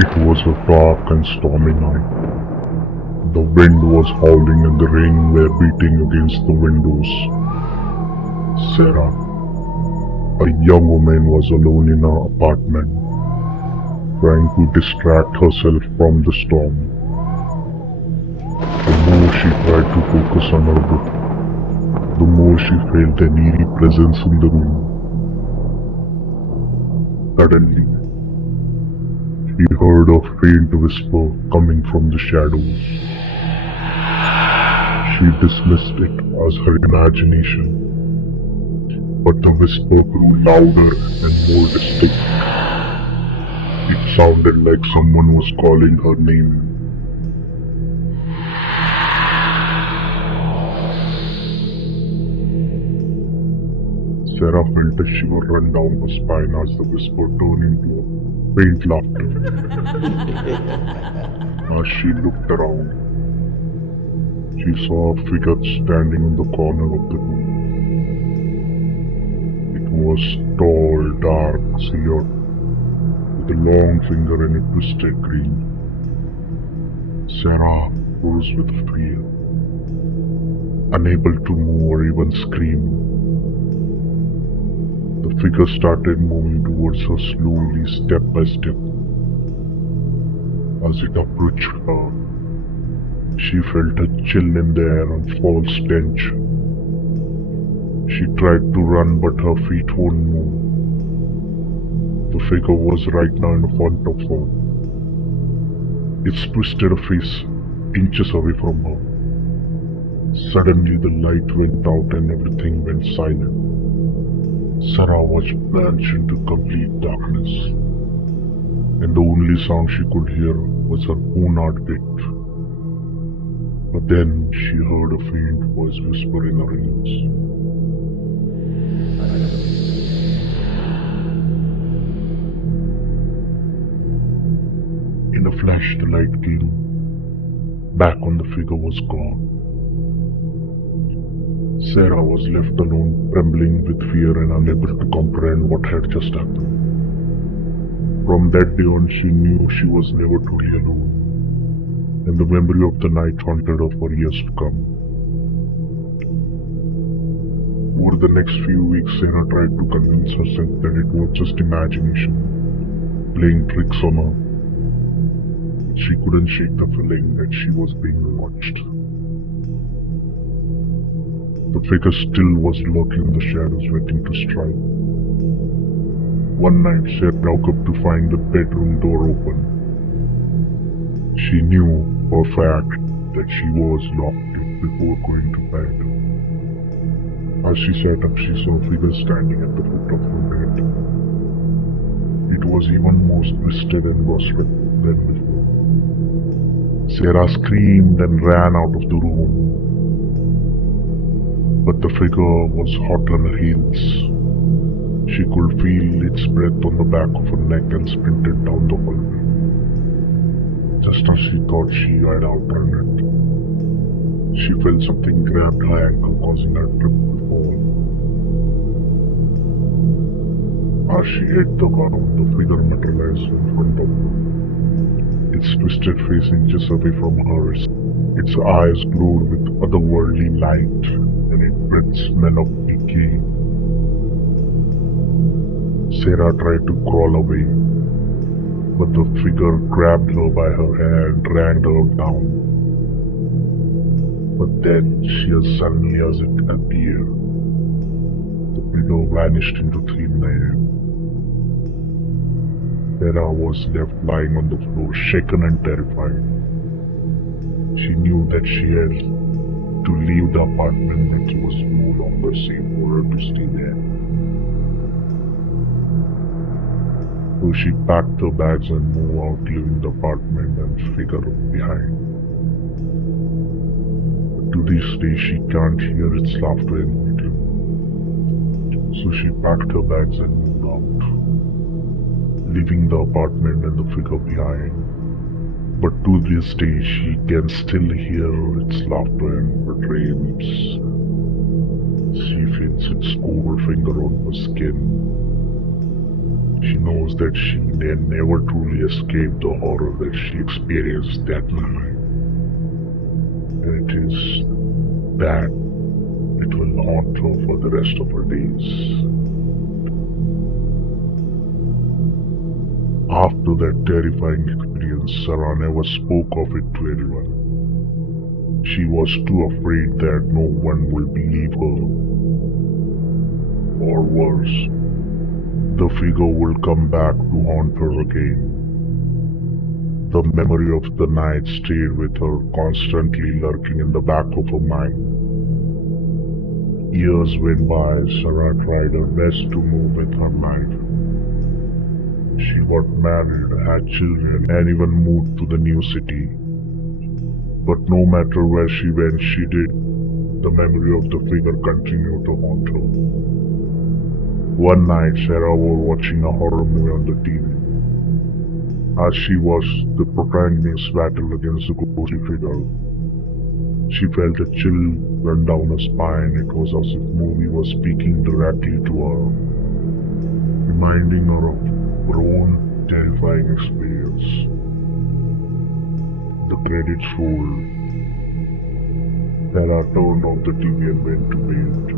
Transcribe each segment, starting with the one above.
It was a dark and stormy night. The wind was howling and the rain were beating against the windows. Sarah, a young woman, was alone in her apartment, trying to distract herself from the storm. The more she tried to focus on her book, the more she felt an eerie presence in the room. Suddenly, she heard a faint whisper coming from the shadows. She dismissed it as her imagination, but the whisper grew louder and more distinct. It sounded like someone was calling her name. Sarah felt a shiver run down her spine as the whisper turned into a faint laughter. As she looked around, she saw a figure standing in the corner of the room. It was tall, dark, silhouette, with a long finger and a twisted grin. Sarah froze with fear, unable to move or even scream. The figure started moving towards her slowly, step by step. As it approached her, she felt a chill in the air and false stench. She tried to run, but her feet wouldn't move. The figure was right now in front of her, its twisted face inches away from her. Suddenly the light went out and everything went silent. Sarah was plunged into complete darkness, and the only sound she could hear was her own heartbeat. But then she heard a faint voice whisper in her ears. In a flash, the light came back on the figure was gone. Sarah was left alone, trembling with fear and unable to comprehend what had just happened. From that day on, she knew she was never truly alone, and the memory of the night haunted her for years to come. Over the next few weeks, Sarah tried to convince herself that it was just imagination, playing tricks on her. But she couldn't shake the feeling that she was being watched. The figure still was lurking in the shadows, waiting to strike. One night, Sarah woke up to find the bedroom door open. She knew for a fact that she was locked it before going to bed. As she sat up, she saw a figure standing at the foot of her bed. It was even more twisted and ghostly than before. Sarah screamed and ran out of the room, but the figure was hot on her heels. She could feel its breath on the back of her neck and sprinted down the hallway. Just as she thought she had outrun it, she felt something grab her ankle, causing her trip to fall. As she hit the ground, the figure materialized in front of her, its twisted face inches away from hers. Its eyes glowed with otherworldly light, and it breathed smell of decay. Sarah tried to crawl away, but the figure grabbed her by her hair and dragged her down. But then, as suddenly as it appeared, the figure vanished into thin air. Sarah was left lying on the floor, shaken and terrified. She knew that she had to leave the apartment, that it was no longer safe for her to stay there. So she packed her bags and moved out, leaving the apartment and figure behind. But to this day, she can't hear its laughter anymore. So she packed her bags and moved out, leaving the apartment and the figure behind. But to this day, she can still hear its laughter in her dreams. She feels its cold finger on her skin. She knows that she may never truly escape the horror that she experienced that night. And it is that it will haunt her for the rest of her days. After that terrifying experience, Sarah never spoke of it to anyone. She was too afraid that no one will believe her. Or worse, the figure will come back to haunt her again. The memory of the night stayed with her, constantly lurking in the back of her mind. Years went by. Sarah tried her best to move with her life. She got married, had children, and even moved to the new city. But no matter where she went, she did. The memory of the figure continued to haunt her. One night, Sarah was watching a horror movie on the TV. As she watched the protagonist battle against the ghostly figure, she felt a chill run down her spine. It was as if the movie was speaking directly to her, reminding her of her own terrifying experience. The credits rolled. Sarah turned off the TV and went to bed.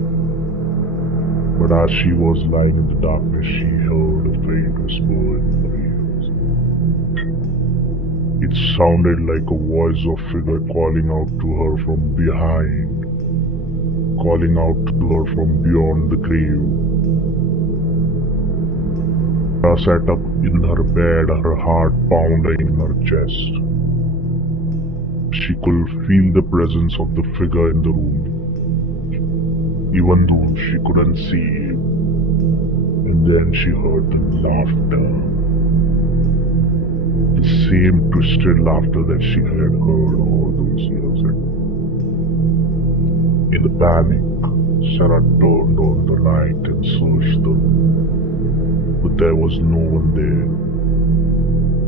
But as she was lying in the darkness, she heard a faint whisper in her ears. It sounded like a voice of figure calling out to her from behind, calling out to her from beyond the grave. Sarah sat up in her bed, her heart pounding in her chest. She could feel the presence of the figure in the room, even though she couldn't see him. And then she heard the laughter. The same twisted laughter that she had heard all those years ago. In the panic, Sarah turned on the light and searched the room, but there was no one there.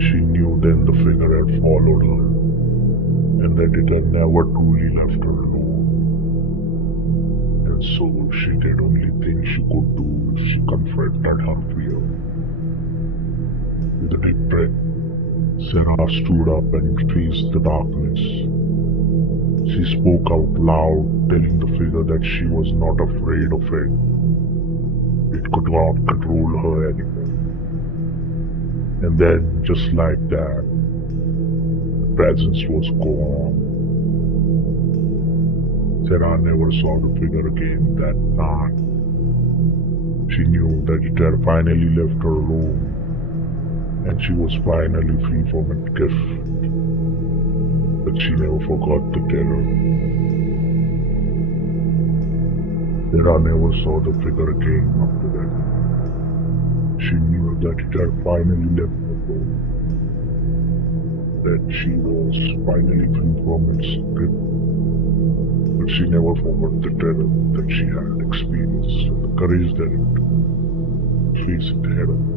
She knew then the figure had followed her, and that it had never truly left her alone. And so she did only thing she could do if she confronted her fear. With a deep breath, Sarah stood up and faced the darkness. She spoke out loud, telling the figure that she was not afraid of it. It could not control her anymore. And then, just like that, the presence was gone. Sarah never saw the figure again that night. She knew that it had finally left her alone, and she was finally free from its gift. But she never forgot the terror. Sarah never saw the figure again after that. She knew that it had finally left her alone, that she was finally free from its grip. But she never forgot the terror that she had experienced and the courage that it faced ahead of her.